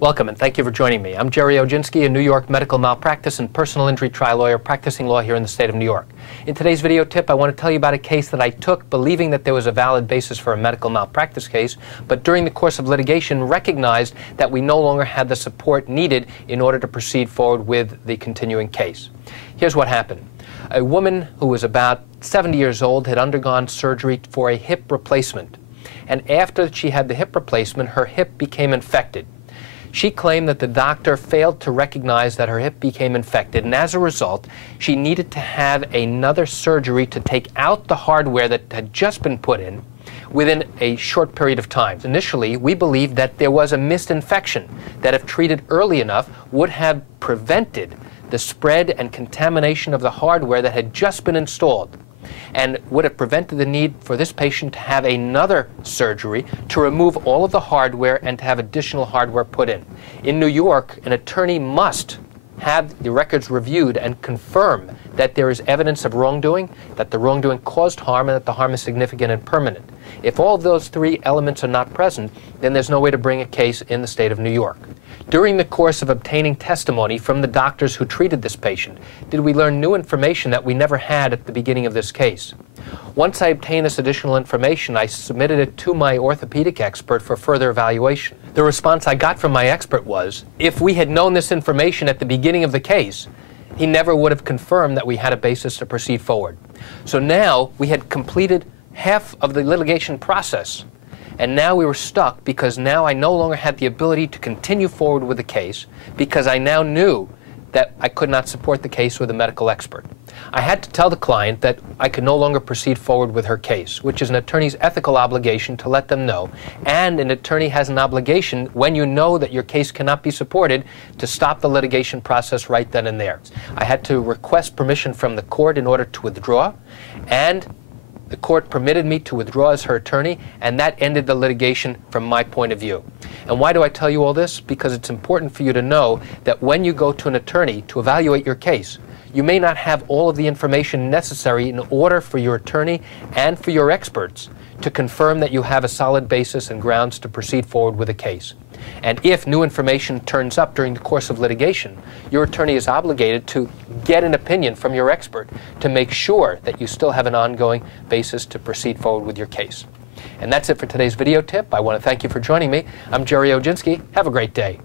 Welcome and thank you for joining me. I'm Gerry Oginski, a New York medical malpractice and personal injury trial lawyer practicing law here in the state of New York. In today's video tip, I want to tell you about a case that I took believing that there was a valid basis for a medical malpractice case, but during the course of litigation recognized that we no longer had the support needed in order to proceed forward with the continuing case. Here's what happened. A woman who was about 70 years old had undergone surgery for a hip replacement, and after she had the hip replacement, her hip became infected. She claimed that the doctor failed to recognize that her hip became infected, and as a result, she needed to have another surgery to take out the hardware that had just been put in within a short period of time. Initially, we believed that there was a missed infection that, if treated early enough, would have prevented the spread and contamination of the hardware that had just been installed, and would have prevented the need for this patient to have another surgery to remove all of the hardware and to have additional hardware put in. In New York, an attorney must have the records reviewed and confirm that there is evidence of wrongdoing, that the wrongdoing caused harm, and that the harm is significant and permanent. If all of those three elements are not present, then there's no way to bring a case in the state of New York. During the course of obtaining testimony from the doctors who treated this patient, did we learn new information that we never had at the beginning of this case. Once I obtained this additional information, I submitted it to my orthopedic expert for further evaluation. The response I got from my expert was, if we had known this information at the beginning of the case, he never would have confirmed that we had a basis to proceed forward. So now we had completed half of the litigation process, and now we were stuck because now I no longer had the ability to continue forward with the case because I now knew that I could not support the case with a medical expert. I had to tell the client that I could no longer proceed forward with her case, which is an attorney's ethical obligation to let them know, and an attorney has an obligation, when you know that your case cannot be supported, to stop the litigation process right then and there. I had to request permission from the court in order to withdraw, and the court permitted me to withdraw as her attorney, and that ended the litigation from my point of view. And why do I tell you all this? Because it's important for you to know that when you go to an attorney to evaluate your case, you may not have all of the information necessary in order for your attorney and for your experts to confirm that you have a solid basis and grounds to proceed forward with a case. And if new information turns up during the course of litigation, your attorney is obligated to get an opinion from your expert to make sure that you still have an ongoing basis to proceed forward with your case. And that's it for today's video tip. I want to thank you for joining me. I'm Gerry Oginski. Have a great day.